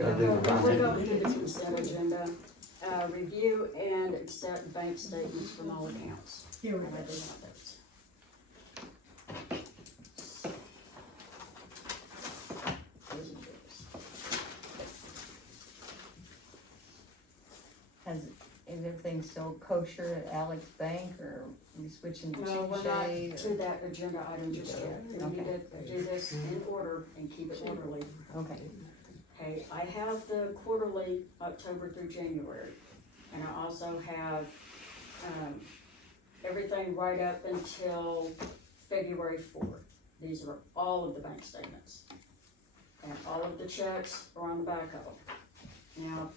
Gotta do We'll the go finance. through the consent agenda. Review and accept bank statements from all accounts. Here we And I go. do have those. Those are yours. Is everything still kosher at Alex Bank, or are we switching to No, we're not Chick-fil-A, to that agenda item just yet. We need to do this in order and keep it orderly. Okay. Okay, I have the quarterly October through January, and I also have, everything right up until February 4th. These are all of the bank statements. And all of the checks are on the back of them. Now,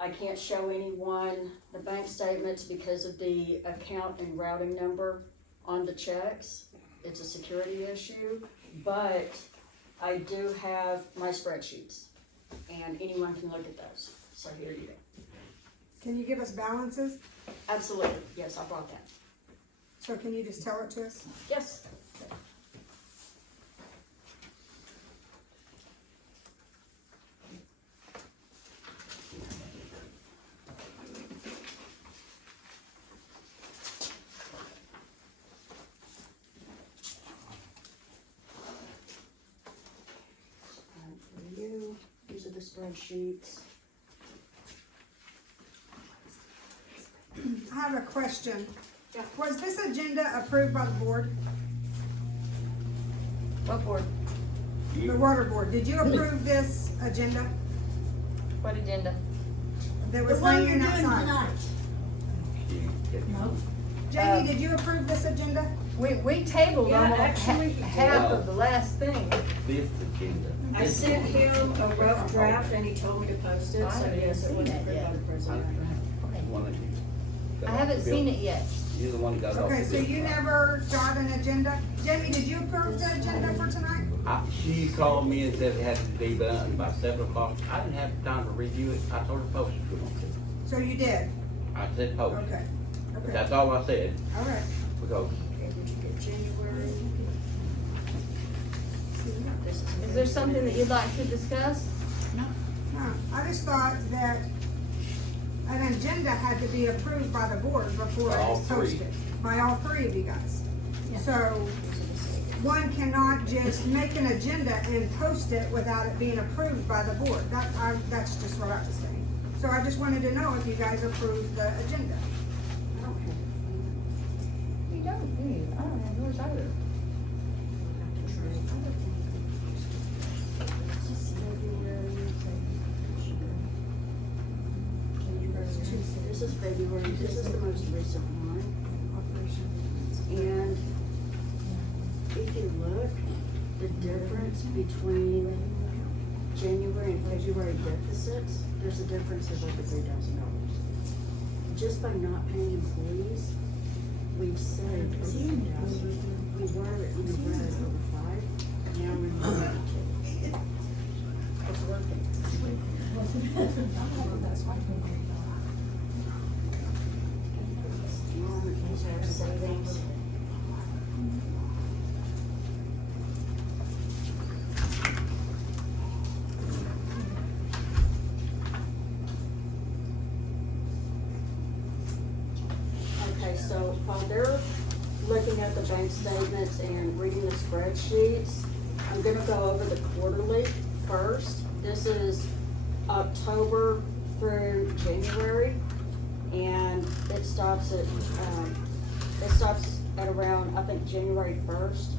I can't show anyone the bank statements because of the account and routing number on the checks. It's a security issue, but I do have my spreadsheets, and anyone can look at those. So here you go. Can you give us balances? Absolutely, yes, I brought that. So can you just tell it to us? Yes. For you, these are the spreadsheets. I have a question. Yeah. Was this agenda approved by the board, What board? the water board? Did you approve this agenda What agenda? that was laying outside? No. Jamie, did you approve this agenda? We tabled Yeah, almost actually, half of the last thing. This agenda. I sent him a rough draft and he told me to post it, I so haven't yes, it seen was that approved by yet. the president. One that you got I off haven't the seen bill. it yet. You're the one that got it off the Okay, so bill. you never got an agenda? Jamie, did you approve the agenda for tonight? She called me and said it had to be done by 7 o'clock. I didn't have time to review it. I told her post it. So you did? I said post. Okay, But okay, that's all I said, all right. because Okay, did you get January? This Is there something that you'd like to discuss? No, I just thought that an agenda had to be approved by the board before By it all was three. posted. By all three of you guys. So one cannot just make an agenda and post it without it being approved by the board. That's just what I was saying. So I just wanted to know if you guys approved the agenda. I don't have it. You don't, do you? I don't have yours either. This is February, this is the most recent one. And if you look, the difference between January and February deficits, there's a difference of over $3,000. Just by not paying employees, we've saved over $3,000. We were in the red over 5, now we're in the red 2. It's working. These are savings. Okay, so while they're looking at the bank statements and reading the spreadsheets, I'm gonna go over the quarterly first. This is October through January, and it stops at around, I think, January 1st.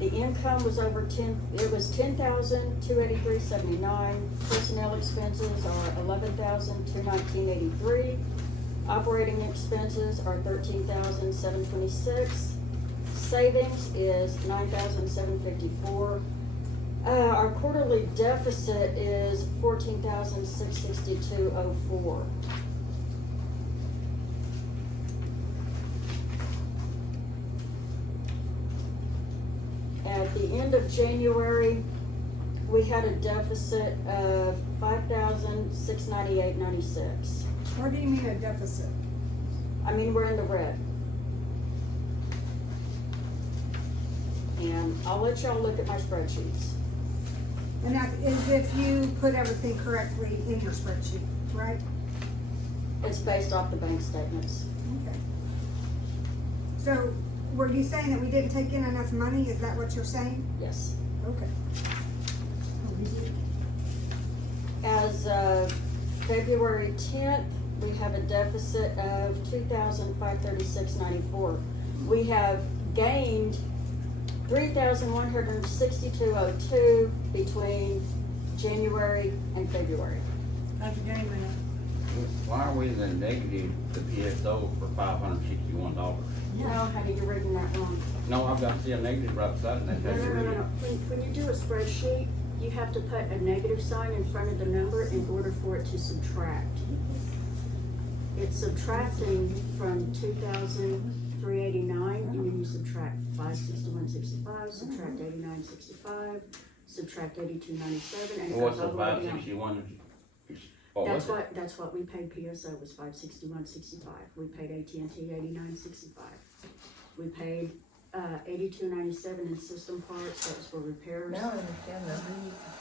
The income was over 10,283.79. Personnel expenses are 11,219.83. Operating expenses are 13,726. Savings is 9,754. Our quarterly deficit is 14,662.04. At the end of January, we had a deficit of 5,698.96. What do you mean a deficit? I mean, we're in the red. And I'll let y'all look at my spreadsheets. And that is if you put everything correctly in your spreadsheet, right? It's based off the bank statements. Okay. So, were you saying that we didn't take in enough money? Is that what you're saying? Yes. Okay. As of February 10th, we have a deficit of $2,536.94. We have gained $3,162.02 between January and February. How'd you gain that? Why are we in the negative, the PSO for $561? No, honey, you're reading that wrong. No, I've got to see a negative right beside it, No, and no, that's no, no, no. When you do a spreadsheet, you have to put a negative sign in front of the number in order for it to subtract. It's subtracting from 2,389, and then you subtract 561.65, subtract 89.65, subtract 82.97, and it What's goes all the the way down. 561? That's what we paid PSO was 561.65. We paid AT&T 89.65. We paid 82.97 in system parts. That was for repairs. Now I understand that.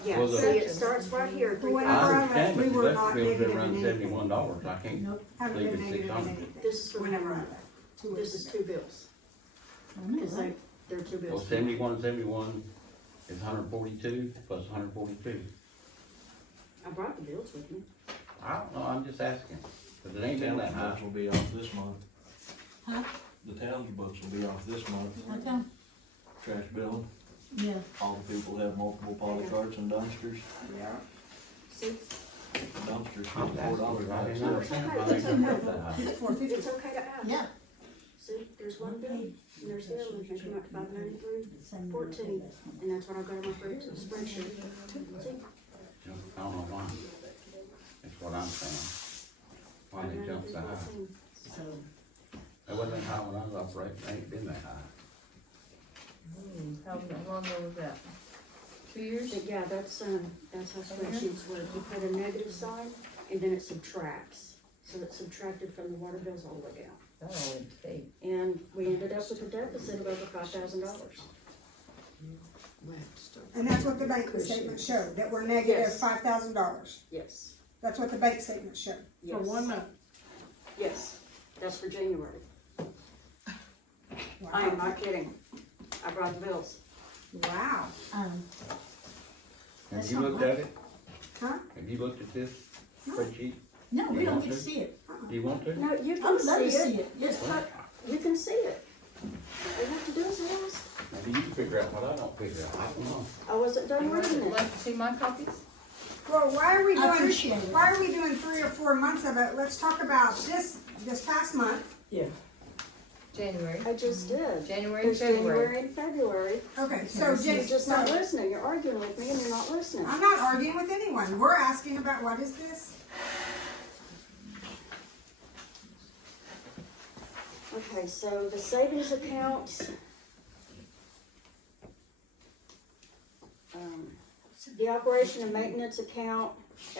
Yeah, Was see, it- it starts right here. Well, I whenever I understand, left, we but were the not electric bill's negative been running in anything. $71, I can't Haven't leave been it negative in 600. anything. This is for Whenever I month. left. 2 This weeks is ago. 2 bills. Cause they're 2 Well, bills. 71 is 142 plus 142. I brought the bills with me. I don't know, I'm just asking, cause it ain't been Town's that high. books will be off this month. Huh? The town's books will be off this month. Okay, Trash billing, yeah. all the people have multiple poly carts and dumpsters. Yeah. See, Dumpsters, I'm $4 asking, I by didn't itself. understand why they didn't have that high. It's 450. it's okay to ask. Yeah. See, there's one bill, and there's the other one, they come out to 593, Same 14, and that's what I got on my spreadsheet. See? I don't know why. That's what I'm saying. Why they jumped so high? So, It wasn't high when I was operating, it ain't been that high. How long ago was that? 2 years? But yeah, that's how spreadsheets work. You put a negative sign, and then it subtracts. So it's subtracted from the water bills all the way down. Oh, it's eight. And we ended up with a deficit of over $5,000. And that's what the bank statements show, that we're negative Yes. $5,000. Yes, That's what the bank statements show. yes. for 1 month. Yes, that's for January. Wow. I am not kidding. I brought the bills. Wow. Have That's you not looked much. at it? Huh? Have you looked at this spreadsheet? No, we You don't want get to to? see it. Do you want to? No, you I can would love see to see it. it, yes. You can see it. All you have to do is ask. Maybe you can figure out what I don't figure out, I don't know. I wasn't done Would reading you it. like to see my copies? Well, why are we I doing, appreciate it. why are we doing 3 or 4 months of it? Let's talk about this past month. Yeah. January. I just did. January, There's February. January and February. Okay, so You're just not so listening. You're arguing with me and you're not listening. I'm not arguing with anyone. We're asking about what is this? Okay, so the savings account, the operation and maintenance account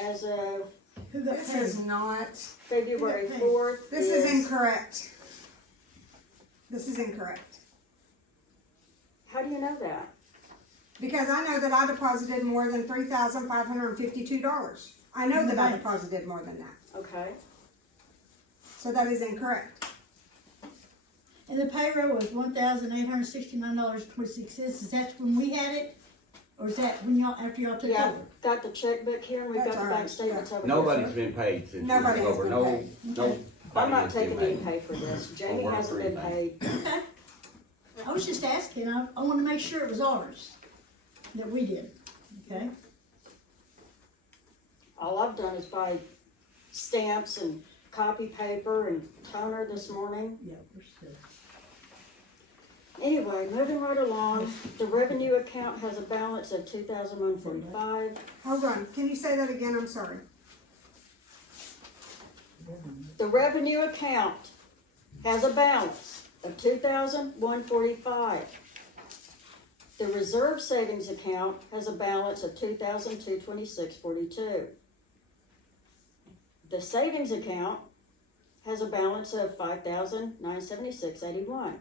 as of Who got This paid? is not, February 4th. this is incorrect. This is incorrect. How do you know that? Because I know that I deposited more than $3,552. I know that I Right. deposited more than that. Okay, So that is incorrect. And the payroll was $1,869.26. Is that when we had it? Or is that when y'all, after y'all took yeah, over? got the checkbook here and we've got That's the all bank right, statements over here. Nobody's been paid since we Nobody took has over, been no, paid. no. I'm not taking any pay for this. Jamie work hasn't for been anything. paid. Okay. I was just asking, I wanna make sure it was ours, that we did, okay? All I've done is buy stamps and copy paper and toner this morning. Yeah, we're still. Anyway, moving right along, the revenue account has a balance of $2,145. Hold on, can you say that again? I'm sorry. The revenue account has a balance of $2,145. The reserve savings account has a balance of $2,226.42. The savings account has a balance of $5,976.81.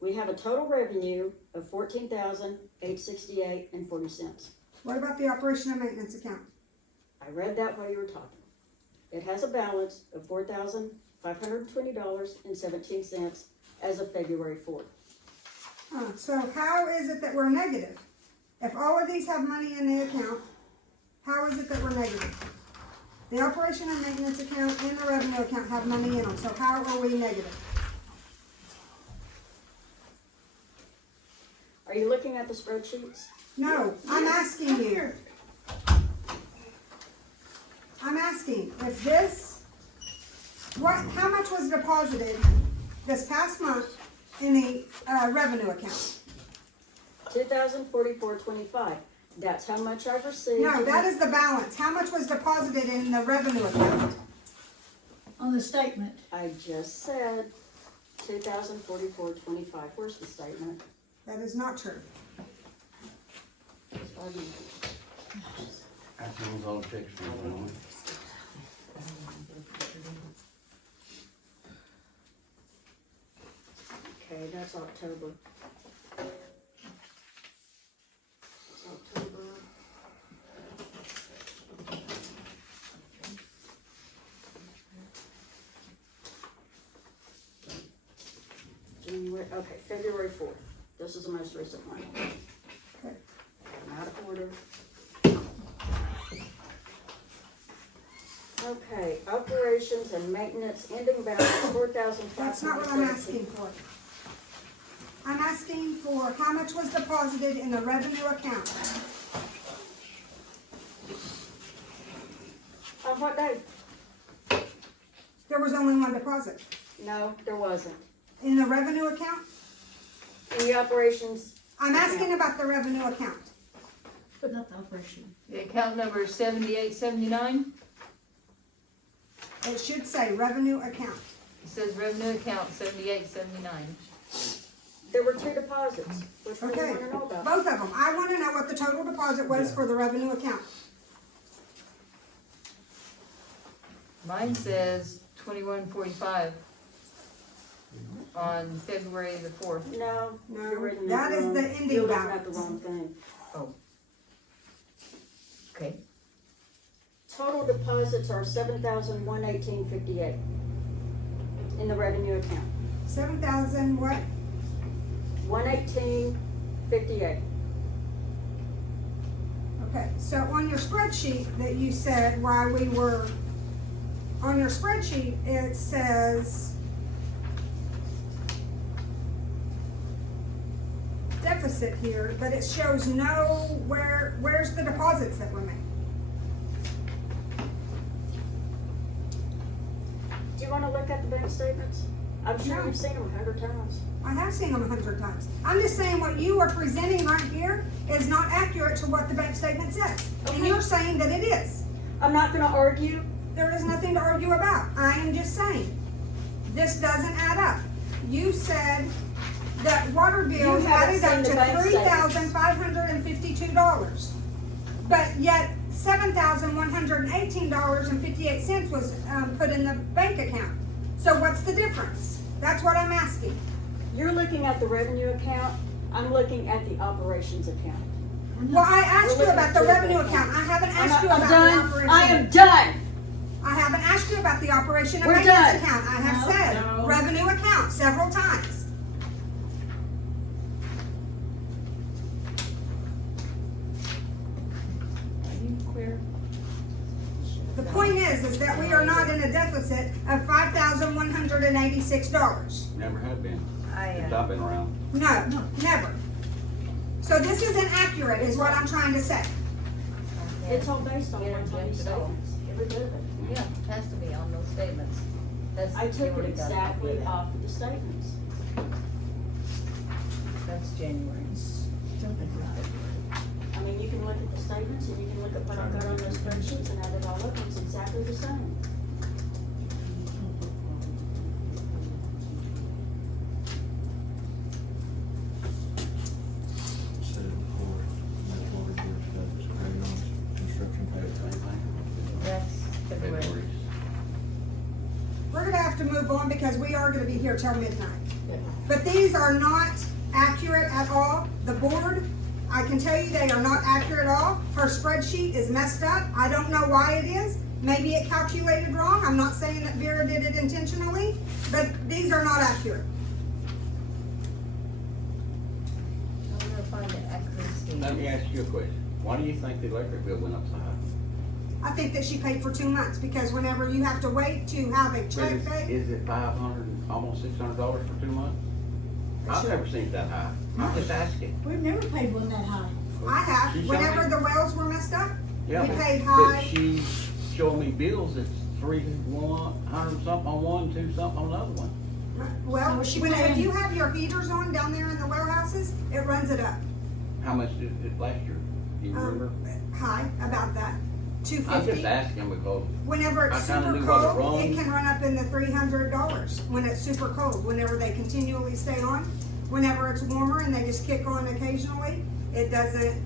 We have a total revenue of $14,868.40. What about the operation and maintenance account? I read that while you were talking. It has a balance of $4,520.17 as of February 4th. So how is it that we're negative? If all of these have money in the account, how is it that we're negative? The operation and maintenance account and the revenue account have money in them, so how are we negative? Are you looking at the spreadsheets? No, I'm asking you. I'm asking, if this, how much was deposited this past month in the, revenue account? $2,044.25. That's how much I've received. No, that is the balance. How much was deposited in the revenue account? On the statement, I just said $2,044.25. Where's the statement? That is not true. That's those all checks for you. Okay, that's October. It's October. January, okay, February 4th. This is the most recent one. Okay. I'm out of order. Okay, operations and maintenance ending balance $4,517. That's not what I'm asking for. I'm asking for how much was deposited in the revenue account. On what day? There was only one deposit. No, there wasn't. In the revenue account? In the operations. I'm asking about the revenue account. but not the operation. The account number is 7879. It should say revenue account. It says revenue account 7879. There were two deposits. Which one do you Okay, want to know about? both of them. I want to know what the total deposit was for the revenue account. Mine says 2145 on February the 4th. No, No, you're reading that it is wrong. the ending You're looking at the balance. wrong thing. Okay. Total deposits are $7,118.58 in the revenue account. 7,000 what? $118.58. Okay, so on your spreadsheet that you said why we were, on your spreadsheet, it says deficit here, but it shows where's the deposits that were made? Do you want to look at the bank statements? I'm sure No. you've seen them 100 times. I have seen them 100 times. I'm just saying what you are presenting right here is not accurate to what the bank statement says. And Okay. you're saying that it is. I'm not going to argue. There is nothing to argue about. I am just saying, this doesn't add up. You said that water bills You haven't added up seen the to bank statements. $3,552. But yet $7,118.58 was put in the bank account. So what's the difference? That's what I'm asking. You're looking at the revenue account. I'm looking at the operations account. Well, I asked We're you about the looking at revenue two account. I haven't I'm asked you about the done. operation. I am done. I haven't asked you about the operation and We're maintenance done. account. I have No, said no. revenue account several times. Are you clear? The point is that we are not in a deficit of $5,186. Never have been, I, since I've been around. No, never. So this isn't accurate, is what I'm trying to say. It's all based on Yeah, what's on these yes, it is. statements. Every bit of it. Yeah, it has to be on those statements. That's, I you took it already got a copy exactly of that. off of the statements. That's January. I mean, you can look at the statements and you can look at what I've got on those spreadsheets and add it all up, and it's exactly the same. Said it before, that's what we do, stuff is carried on, construction pay. That's February. February. We're gonna have to move on because we are gonna be here till midnight. But these are not accurate at all. The board I can tell you they are not accurate at all. Her spreadsheet is messed up. I don't know why it is. Maybe it calculated wrong. I'm not saying that Vera did it intentionally, but these are not accurate. I'm gonna find the accuracy. Let me ask you a question. Why do you think the electric bill went up so high? I think that she paid for 2 months, because whenever you have to wait to have a check paid, Is it $500, almost $600 for 2 months? I've never seen it that high. I'm just asking. We've never paid one that high. I have. She showed Whenever me- the wells were messed up, Yeah, we but- paid But high. she showed me bills that's 100 something on one, 2 something on the other one. Well, So was she if paying- you have your heaters on down there in the well houses, it runs it up. How much did it last year? Do you remember? High, about that. I'm just 250. asking because Whenever it's I kinda super knew what it cold, it runs. can run up in the $300 when it's super cold, whenever they continually stay on. Whenever it's warmer and they just kick on occasionally, it doesn't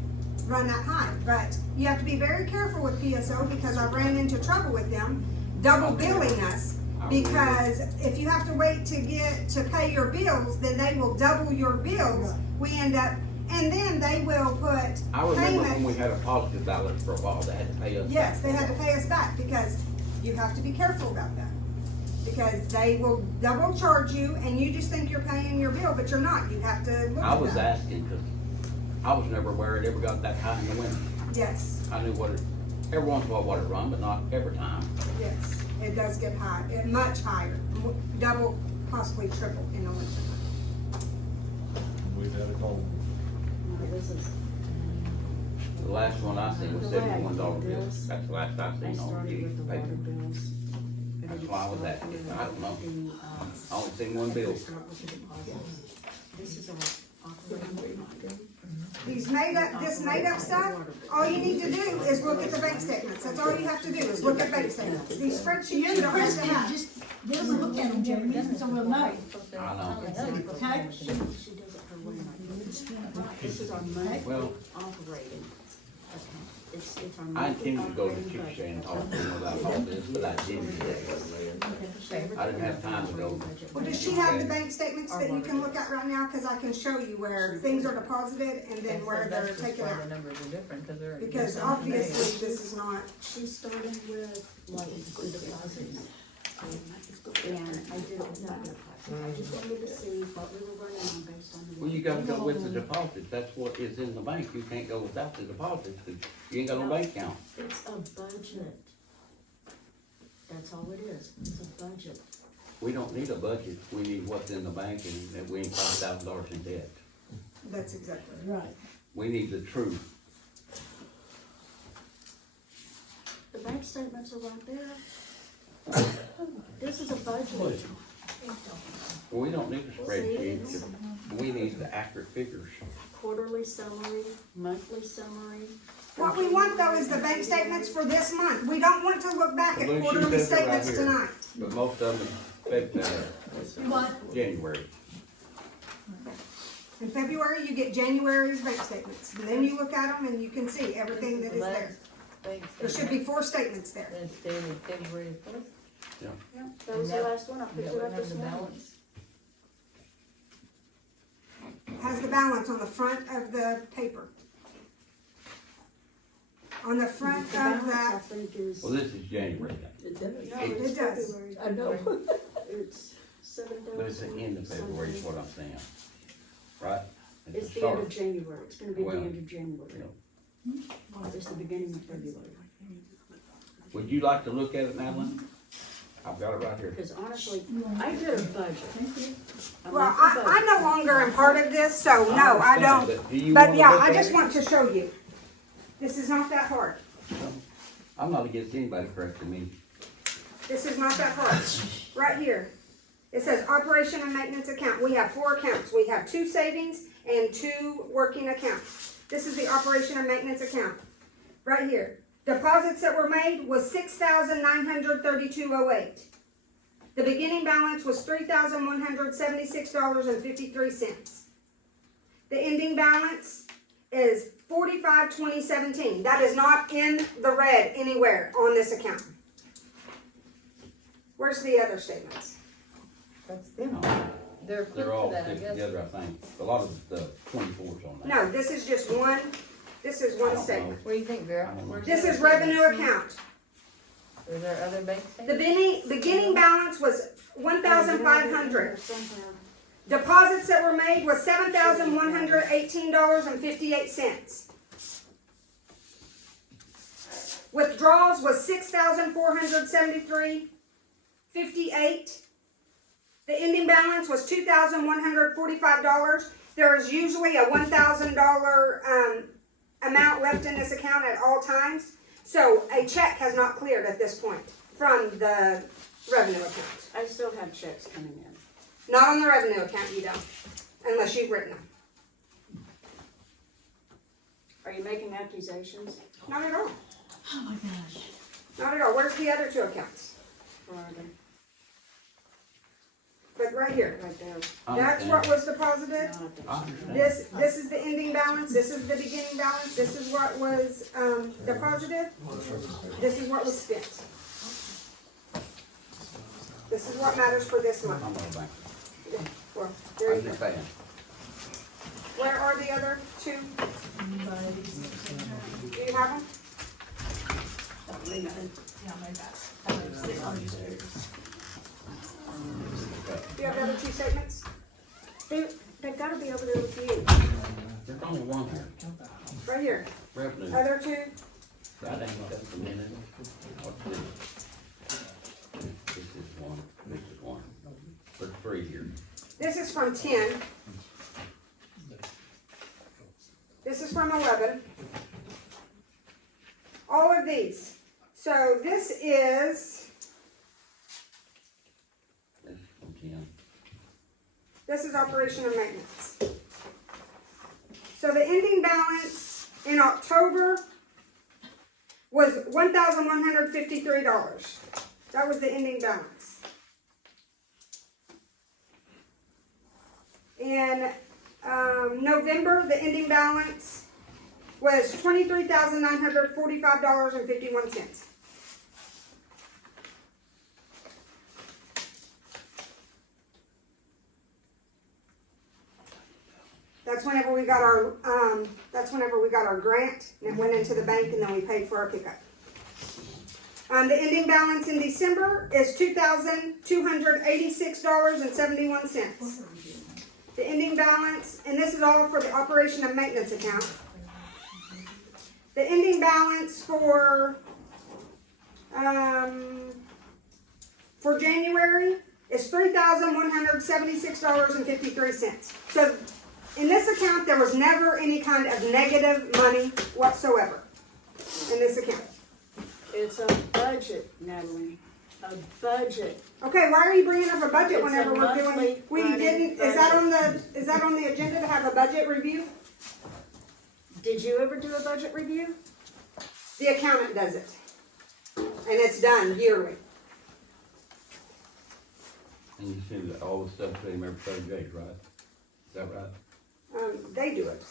run that high. But you have to be very careful with PSO, because I ran into trouble with them double billing us. Because if you have to wait to pay your bills, then they will double your bills. We end up, and then they will put I remember when we payment. had a positive balance for a while, they had to pay us. Yes, back. they had to pay us back, because you have to be careful about that. Because they will double charge you and you just think you're paying your bill, but you're not. You have to look I at was that. asking because I was never aware it ever got that high in the winter. Yes, I knew what it, every once in a while what it run, but not every time. yes, it does get high, much higher, double, possibly triple in the winter. We've had a cold. No, this is, The last one I seen was The way I $71 do bill. this, That's the last I I seen on started the with the water paper. bills. That's why I was asking. I don't know. I only seen one bill. This is our operating budget. These this made up stuff, all you need to do is look at the bank statements. That's all you have to do, is look at bank statements. These spreadsheets You're you the don't have to president, have. just doesn't look at them, Jeremy, so we'll know. I know. Okay? She does it her way, like, this is our monthly Well- operating account. It's our I monthly intended to go to operating Chick budget. and talk to him about all this, but I didn't. I didn't have time to go. Well, does she have the bank statements that you can look at right now? Cause I can show you where things are deposited and then where they're That's just taken why out. the numbers are different, cause they're. Because they're obviously this is not, She started with like the deposits. And I did not deposit. I just wanted to see what we were running on based on the. Well, you gotta go with the deposits. That's what is in the bank. You can't go without the deposits, 'cause you ain't got no bank account. It's a budget. That's all it is. It's a budget. We don't need a budget. We need what's in the bank and that we ain't $5,000 in debt. that's exactly Right. We need the truth. The bank statements are right there. This is a budget. Well, we don't need a spreadsheet. We need the accurate figures. Quarterly summary, monthly summary. What we want though is the bank statements for this month. We don't want to look back at Well, she quarterly says it right statements here. tonight. But most of them, You want, January. In February, you get January's bank statements. And then you look at them and you can see everything that is there. There should be 4 statements there. Then it's dated February 4th. Yeah, that was the last one. I picked it up this morning. Balance. Has the balance on the front of the paper. On the front The of balance, I that, think, is. Well, this is January, No, It it's does. February. I know. It's but it's the 7,000. end of February is what I'm saying. Right? It's the the end start. of January. It's gonna be the Well, end of January. It's the beginning of February. Would you like to look at it, Madeline? I've got it right here. Because honestly, I did a budget. A well, monthly I no longer am part of this, so no, I understand, don't. but do you But wanna yeah, look I at just it? want to show you. This is not that hard. I'm not against anybody correcting me. This is not that hard. Right here. It says operation and maintenance account. We have 4 accounts. We have 2 savings and 2 working accounts. This is the operation and maintenance account. Right here. Deposits that were made was $6,932.08. The beginning balance was $3,176.53. The ending balance is $45,2017. That is not in the red anywhere on this account. Where's the other statements? That's them. They're equipped They're for all that, I stick guess. together, I think. A lot of the 24's on that. No, this is just one, this is I one don't statement. What do you think, Vera? I don't know. Where's This the is other revenue statement? account. Are there other bank The statements? beginning balance was 1,500. Somewhere. Deposits that were made was $7,118.58. Withdrawals was $6,473.58. The ending balance was $2,145. There is usually a $1,000 amount left in this account at all times. So a check has not cleared at this point from the revenue account. I still have checks coming in. Not on the revenue account, you don't, unless you've written them. Are you making accusations? Not at all. Oh my gosh. Not at all. Where's the other two accounts? Where are they? But right here. Right there. I That's understand. what was deposited. Not there. I understand. This is the ending balance. This is the beginning balance. This is what was deposited. This is what was spent. This is what matters for this month. I'm not a banker. Well, there you I'm go. just saying. Where are the other two? Do you have them? Do you have the other two statements? They've gotta be over there with you. There's only one here. Right here. Revenue. Other two? That ain't just a minute. What's this? This is one. This is one. There's three here. This is from 10. This is from 11. All of these. So this is, This is from 10. this is operation and maintenance. So the ending balance in October was $1,153. That was the ending balance. In November, the ending balance was $23,945.51. That's whenever we got our grant, and it went into the bank, and then we paid for our pickup. The ending balance in December is $2,286.71. The ending balance, and this is all for the operation and maintenance account. The ending balance for January is $3,176.53. So in this account, there was never any kind of negative money whatsoever in this account. It's a budget, Natalie. A budget. Okay, why are you bringing up a budget It's whenever a we're doing, monthly we running didn't, is that on the agenda to have a budget review? Did you ever do a budget review? The accountant does it. And it's done yearly. And you send all the stuff to him every 30 days, right? Is that right? They do it.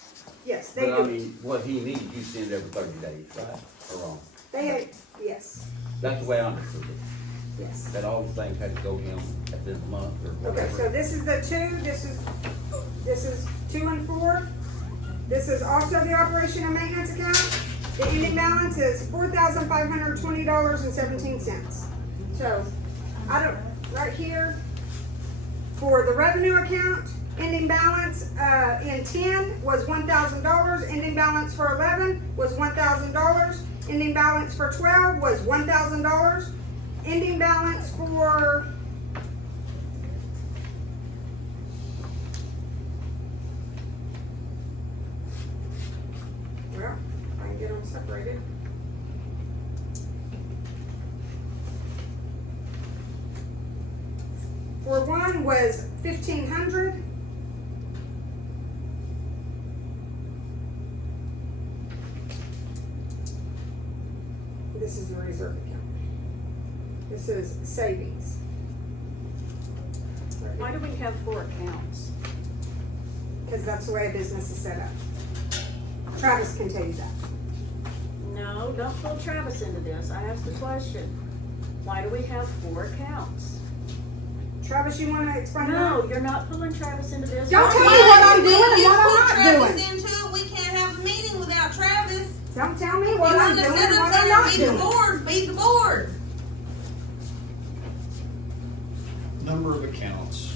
Yes, they But I do it. mean, what he needs, you send every 30 days, right? Or wrong? Yes, That's the way I understood it. yes. That all the things had to go to him at the end of the month or Okay, whatever. so this is the two, this is 2 and 4. This is also the operation and maintenance account. The ending balance is $4,520.17. So, right here, for the revenue account, ending balance in 10 was $1,000. Ending balance for 11 was $1,000. Ending balance for 12 was $1,000. Ending balance for well, I can get them separated. For one was 1,500. This is the reserve account. This is savings. Why do we have 4 accounts? Because that's the way a business is set up. Travis can tell you that. No, don't pull Travis into this. I asked a question. Why do we have 4 accounts? Travis, you wanna explain that? No, you're not pulling Travis into this. Don't tell me what I'm doing and You what I'm put not Travis doing. into it, we can't have a meeting without Travis. Don't tell me You what I'm wanna doing sit and up what I'm there not and be the doing. board, be the board. Number of accounts,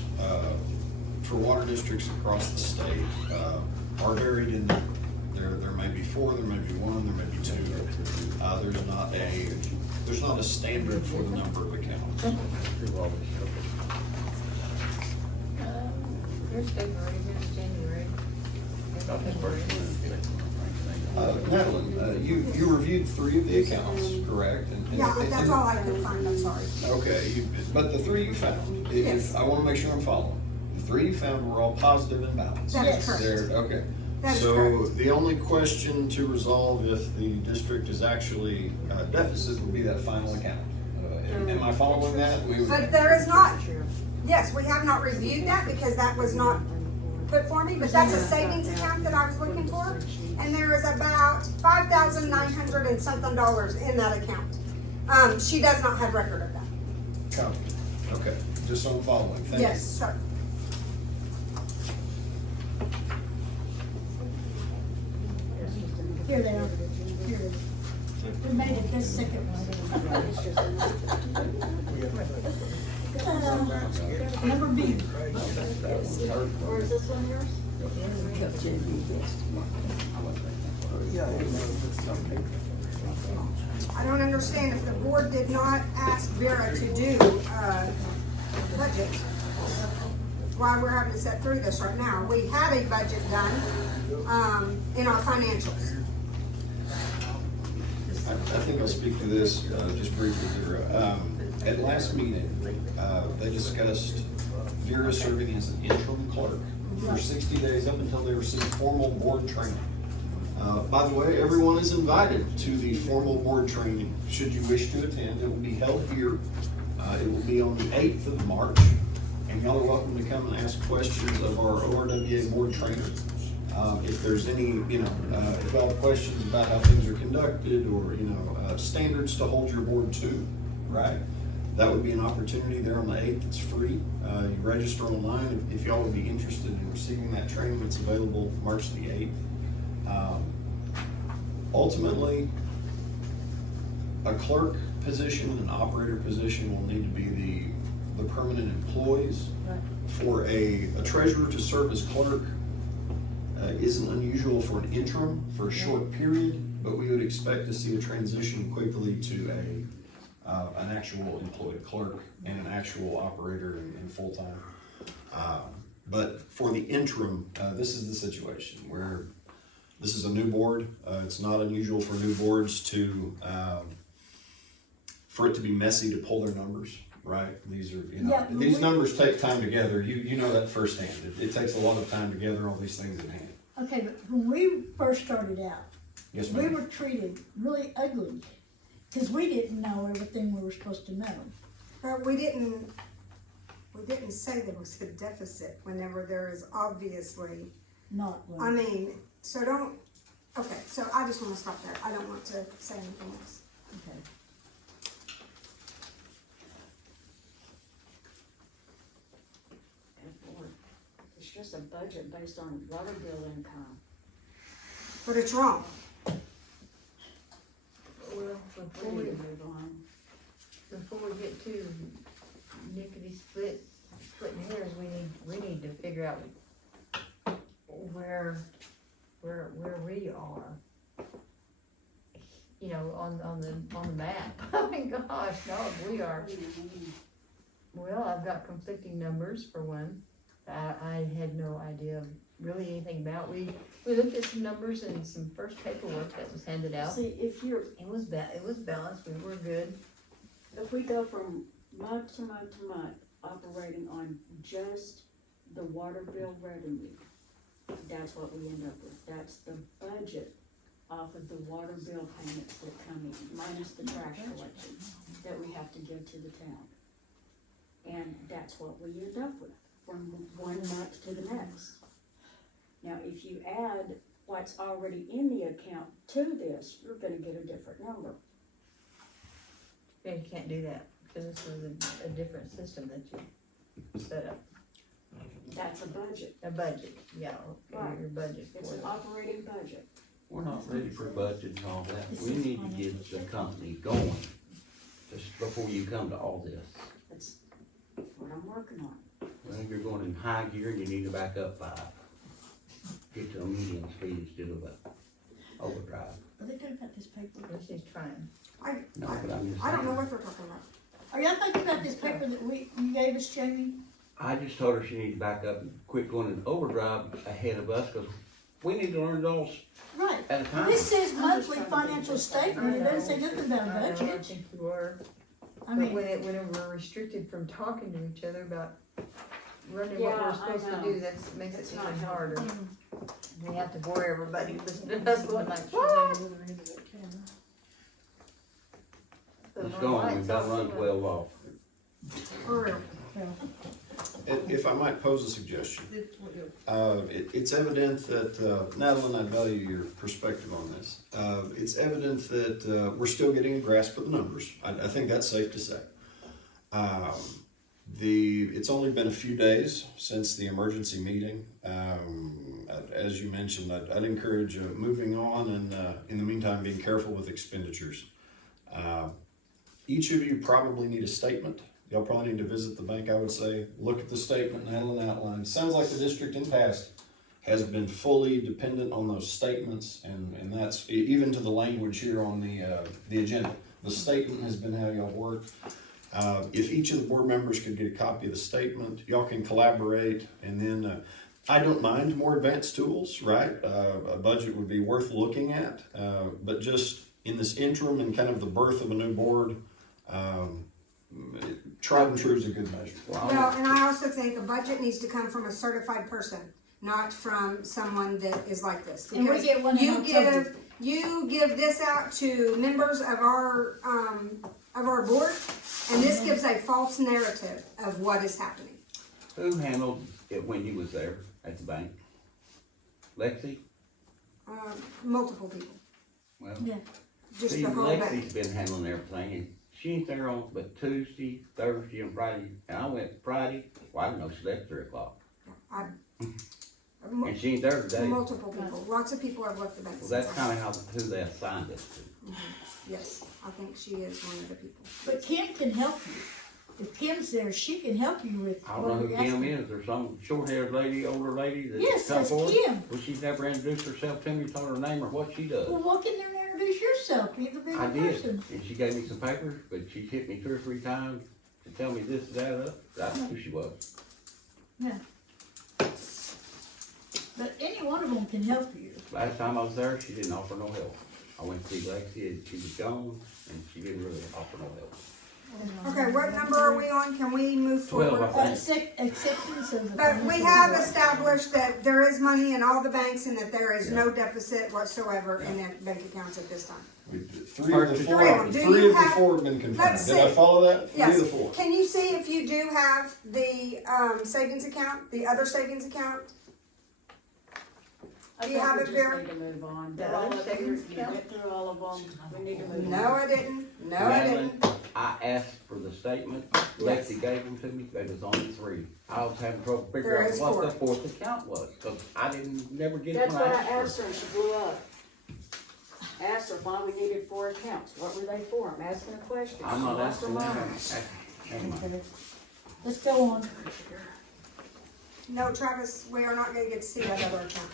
for water districts across the state, are varied in, there may be 4, there may be 1, there may be 2. There's not a standard for the number of accounts. Here's February, here's January. Here's February. Madeline, you reviewed 3 of the accounts, correct? And- Yeah, and- that's all I could find, I'm sorry. Okay, but the 3 you found, Yes. I wanna make sure I'm following. The 3 you found were all positive and balanced. That is correct. Okay. That is So correct. the only question to resolve if the district is actually deficit would be that final account. Am I following that? We would- But there is not, yes, we have not reviewed that because that was not put for me, but that's a savings account that I was looking for. And there is about $5,900 and something in that account. She does not have record of that. Copy. Okay, just so I'm following, thank you. Yes, sir. Here they are, here it is. We made it this second one. Number B, Or is this one yours? I don't understand if the board did not ask Vera to do, budget. Why we're having to sit through this right now. We had a budget done, in our financials. I think I'll speak to this, just briefly, Vera. At last meeting, they discussed Vera serving as an interim clerk for 60 days up until they receive formal board training. By the way, everyone is invited to the formal board training, should you wish to attend. It will be held here. It will be on the 8th of March, and y'all are welcome to come and ask questions of our ORWA board trainer. If there's any, if y'all have questions about how things are conducted or, standards to hold your board to, right? That would be an opportunity there on the 8th. It's free. You register online. If y'all would be interested in receiving that training, it's available March the 8th. Ultimately, a clerk position and an operator position will need to be the permanent employees. For a treasurer to serve as clerk isn't unusual for an interim, for a short period, but we would expect to see a transition quickly to an actual employed clerk and an actual operator and full-time. But for the interim, this is the situation where this is a new board. It's not unusual for new boards for it to be messy to pull their numbers, right? These are, Yeah, these numbers take time together. You know that firsthand. It takes a lot of time to gather all these things in hand. okay, but when we first started out, Yes, we ma'am. were treated really ugly, cause we didn't know everything we were supposed to know. But we didn't say there was a deficit whenever there is obviously, Not I one. mean, so don't, okay, so I just wanna stop there. I don't want to say anything else. Okay. It's just a budget based on water bill income. But it's wrong. Well, We need to move on. before we get too nickety splitting hairs, we need to figure out where we are. On the map. Oh my gosh, no, we are. Well, I've got conflicting numbers for one. I had no idea really anything about. We looked at some numbers and some first paperwork that was handed out. See, if It was balanced, we were good. we go from month to month to month, operating on just the water bill revenue, that's what we end up with. That's the budget off of the water bill payments that come in, minus the trash collection that we have to give to the town. And that's what we end up with from one month to the next. Now, if you add what's already in the account to this, you're gonna get a different number. Yeah, you can't do that, because this was a different system that you, set up? That's a budget, A budget, yeah, Right. your budget it's for an it. operating budget. We're not ready for budget and all that. We need to get the company going just before you come to all this. That's what I'm working on. I think you're going in high gear and you need to back up 5. Get to a medium speed instead of a overdrive. Are they talking about this paper? She's trying. No, but I'm just I don't know saying. what they're talking about. Are y'all thinking about this paper that you gave us, Jamie? I just told her she needs to back up and quit going in overdrive ahead of us, cause we need to learn it all Right. at a time. This says monthly financial statement, it doesn't say nothing about a I know, I budget. think you are, I but mean, when we're restricted from talking to each other about running what Yeah, we're I supposed to know. do, that's makes It's it not even helpful. harder. We have to bore everybody, listen to us going like, Let's what? Let's go on, we've got to run 12 off. For real. If I might pose a suggestion. It's evident that, Madeline, I value your perspective on this. It's evident that we're still getting a grasp of the numbers. I think that's safe to say. It's only been a few days since the emergency meeting. As you mentioned, I'd encourage moving on and in the meantime, being careful with expenditures. Each of you probably need a statement. Y'all probably need to visit the bank, I would say, look at the statement Madeline outlined. Sounds like the district in past has been fully dependent on those statements, and that's even to the language here on the agenda. The statement has been how y'all work. If each of the board members could get a copy of the statement, y'all can collaborate, and then I don't mind more advanced tools, right? A budget would be worth looking at, but just in this interim and kind of the birth of a new board, tried and true is a good measure. Well, and I also think a budget needs to come from a certified person, not from someone that is like this. And we Because get one in October. you give this out to members of our board, and this gives a false narrative of what is happening. Who handled it when you was there at the bank? Lexi? Multiple people, Well, yeah. just see, the whole bank. Lexi's been handling everything, and she ain't there on but Tuesday, Thursday, and Friday. And I went Friday, well, I didn't know she left 3 o'clock. And she ain't there today. Well, Multiple people, lots of people have left the bank. that's kinda who they assigned us to. Yes, I think she is one of the people. But Kim can help you. If Kim's there, she can help you with I don't know what who you're Kim asking. is, there's some short-haired lady, older lady that's Yes, come that's forward. Kim. Well, she's never introduced herself to me, told her name or what she does. Well, walk in there and introduce yourself, be the bigger I did, person. and she gave me some papers, but she's hit me 2 or 3 times to tell me this, that, up. That's who she was. Yeah. But any one of them can help you. Last time I was there, she didn't offer no help. I went to see Lexi, and she was gone, and she didn't really offer no help. Okay, what number are we on? Can we move 12, forward? I think. Acceptance of the. But we financial have report. established that there is money in all the banks and that there is no deficit whatsoever in their bank accounts at this time. Three of the Three of them. Do you have- four have been confirmed. Let's Did I see. follow that? 3 of Yes. the 4. Can you see if you do have the savings account, the other savings account? I Do you think have we it just there? need to move on. The They're all other up here. savings You account? went through all of them, we need to move on. No, I didn't. No, I Madeline, didn't. I asked for the statement, Yes. Lexi gave them to me, there was only 3. I was having trouble There figuring out is what 4. the 4th account was, cause I didn't, never get it That's when what I I asked asked her. her and she blew up. Asked her why we needed 4 accounts, what were they for? I'm asking a question. I'm She not lost her asking that. mind. Never mind. Let's go on. No, Travis, we are not gonna get to see that other account.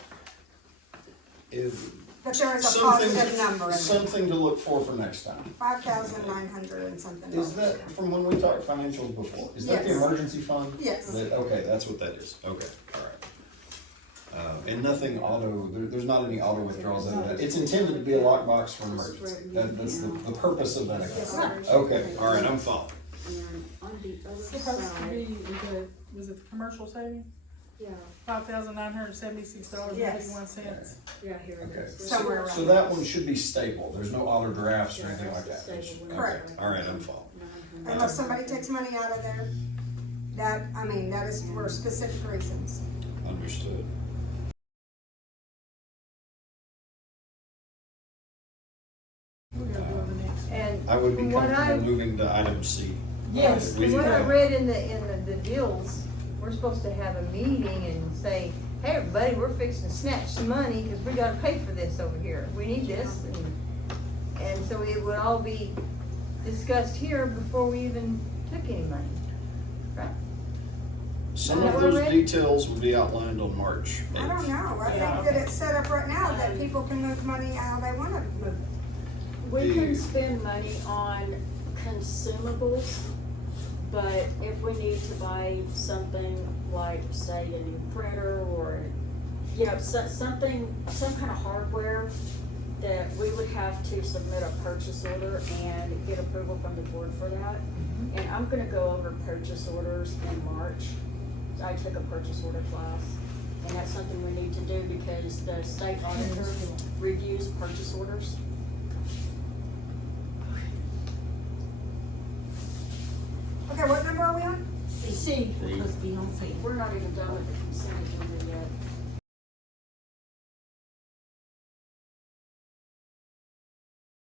If- But there is a Something- positive number in there. Something to look for next time. 5,900 and something Is dollars. that from when we talked financials before? Is that the Yes. emergency fund? Yes. Okay, that's what that is. Okay, all right. And nothing auto, there's not any auto withdrawals out of that. It's intended to be a lockbox for emergency. That's the purpose of that account. Okay, all right, I'm following. And on the other Supposed to side, be, was it the commercial saving? yeah, $5,976.51. yeah, here it Okay. is. Somewhere around So that one should be stable. There's no auto drafts or Yeah, anything like that's that. the stable one. Correct. Okay, all right, I'm following. Unless somebody takes money out of there, that is for specific reasons. Understood. We're gonna go to the next. And I would be from what comfortable I, moving to item C. Yes. We From need what I that. read in the deals, we're supposed to have a meeting and say, hey, everybody, we're fixing to snatch some money, cause we gotta pay for this over here, we need this, and so it would all be discussed here before we even took any money, right? Some Is that of what I those read? details will be outlined on March. I don't know, I think that it's set up right now that people can move money how they wanna move it. We The- can spend money on consumables, but if we need to buy something like, say, a new printer or, you know, something, some kind of hardware, that we would have to submit a purchase order and get approval from the board for that. And I'm gonna go over purchase orders in March. I took a purchase order class, and that's something we need to do because the state auditor reviews purchase orders. Okay, what number are we on? See, Supposed to be on sale. We're not even done with the consent agenda yet.